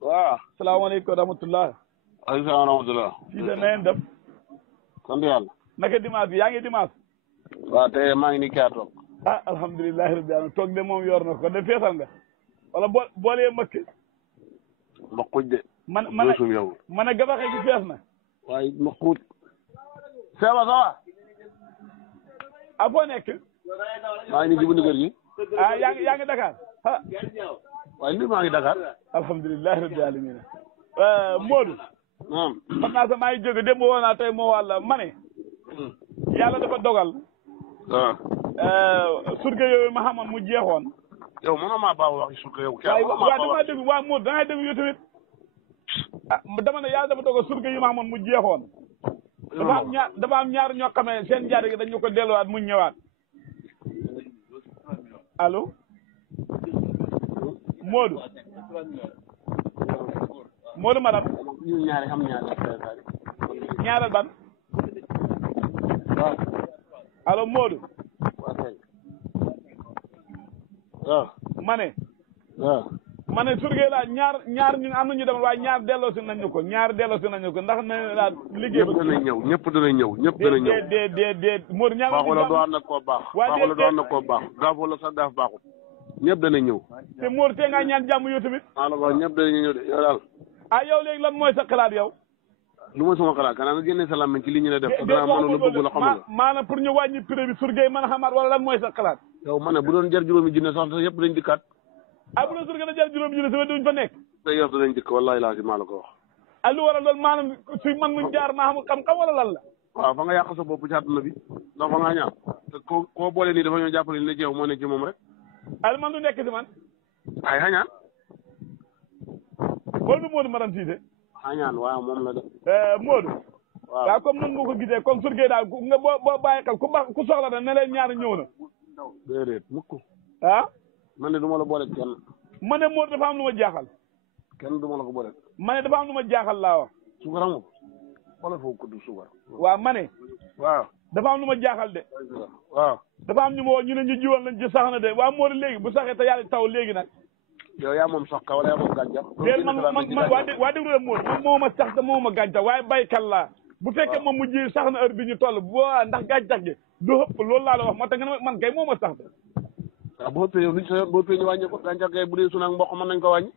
waaw. salaamaaleykum wa rahmatulah. waaleykum salaam wa rahmatulah. fii de na ngeen def. sant yàlla. naka dimanche bi yaa ngi dimanche. waaw tey maa ngi nii Kër toog. ah alhamdulilah rabbil alamin toog de moom yor na ko de feesal nga. wala boolee mëkk. ma xuj de. man a gabaxe gi fees na. waaye ma xuj. Seba ça va. ah foo nekk. maa ngi nii ci buntu kër gi. ah yaa ngi Dakar. ah. waaye lii maa ngi Dakar. alhamdulilah rabbil alamin. Modou. naam. xam naa sax maa ngi jóge démb woo naa tey moo wàll ma ne. yàlla dafa dogal. waaw. surga yooyu ma xamoon mu jeexoon. yow mënoo maa baax wax surga yow. waaw damaa déglu waaw Modou da ngay déglu yow tamit. ah dama ne yàlla dafa dogal surga yi ma xamoon mu jeexoon. dafa am ñaar ñoo xam ne seen jaar gi dañu ko delluwaat mu ñëwaat. allo. Modou. Modou madame. ñu ñaari am ñaari. ñaaral ban. waaw. allo Modou. waaw. ma ne. waaw. ma ne surgee laa ñaar ñu am na ñu demoon waaye ñaar delloosi nañu ko ndax ne laa liggéey ba. ñëpp danañ ñëw ñëpp danañ ñëw. déet Modou ñaar baaxul la doo na koo baax. baaxul la doo na koo baax. gaafoo la sax gaaf baaxul. ñëpp danañ ñëw. te Modou tee ngaa ñaan jàmm yow tamit. waaw ñëpp danañ ñëw de yow daal. ah yow léegi lan mooy sa xalaat yow. lu ma sama xalaat kanaa nga génne sa làmmiñ ci li ñu ne def. danaa mënoon a bëgg la xamul la. maanaam pour ñu wàññi prix bi surgee mën a xamaat wala lan mooy sa xalaat. yow ma ne bu doon jar juróomi junne sax yëpp dañ dikkaat. ah bu doon surgee da jar juróomi junne sama duñ fa nekk. te yow danañ dikk wallaahi laa si maa la ko wax. ah lu waral loolu maanaam si man muñ jaar maa xamul xam-xam wala lan la. waaw fa nga yàq sa bopp ci àdduna bi ndax fa ngaa ñaan te koo boole nii dafa ñoo jàppale ne ci yow moo nekk ci moom rek. ah man du nekk si man. ay xañaan. loolu Modou Madame Cissé. xañaan waaw moom la de. Modou. waaw comme nan nga ko gisee comme surgee daal nga boo bàyyi xel ku soxla na ne leen ñaar ñëw na. déedéet mukk. ah. man ne du ma la boole kenn. ma ne Modou dafa am lu ma jaaxal. kenn du ma la ko boole. ma ne dafa am lu ma jaaxal laa wax. suukar amul. wala foofu ko du suukar. waaw ma ne. waaw. dafa am lu ma jaaxal de. waaw. dafa am ñu ma woo ñu ne ñu jiwoon lañ ci sax na de waa Modou léegi bu saxee te yàlla taw léegi nag. yow yaa moom sax ka wala yaa moom gàncax. déedéet man waa déglu rek Modou man moo ma sax te moo ma gàncax waaye baykat laa. bu fekkee moom mu ji sax na heure bi ñu toll bu ndax gàncax gi du ëpp loolu laa la wax moo tax nga ne man kay moo ma sax de. waaw boo ëppee yow luñ sa yoon boo ëppee ñu wàññi ko gàncax kay bu dee suuna ak mboq mën nañ ko wàññi.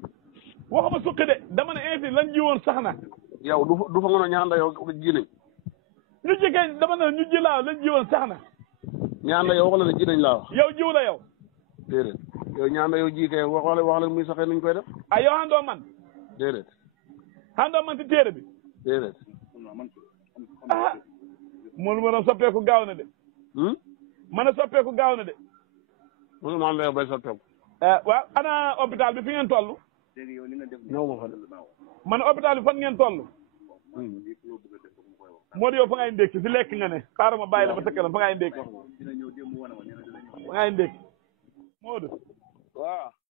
waxuma suqi de dama ne ainsi lañ jiwoon sax na. yow du fa mën a ñaanda yow ji nañ. ñu ji kay dama ne ñu ji laa lañ jiwoon sax na. ñaanda yow wax la ne ji nañ laa wax. yow jiw la yow. déedéet yow ñaanda yow ji kay wax la muy saxee nuñ koy def. ah yow àndoo man. déedéet. àndoo man ci téere bi. déedéet. ah. Modou ma doon soppeeku gaaw na de. man a soppeeku gaaw na de. moom maa ngi lay bay soppeeku. waaw ana hôpital bi fi ngeen toll. ñëw ma fa de. man hôpital bi fan ngeen toll. Modou yow fa ngay ndékki si lekk nga ne xaaral ma bàyyi la ba sa kanam fa ngay ndékki. fa ngay ndékki Modou. waaw.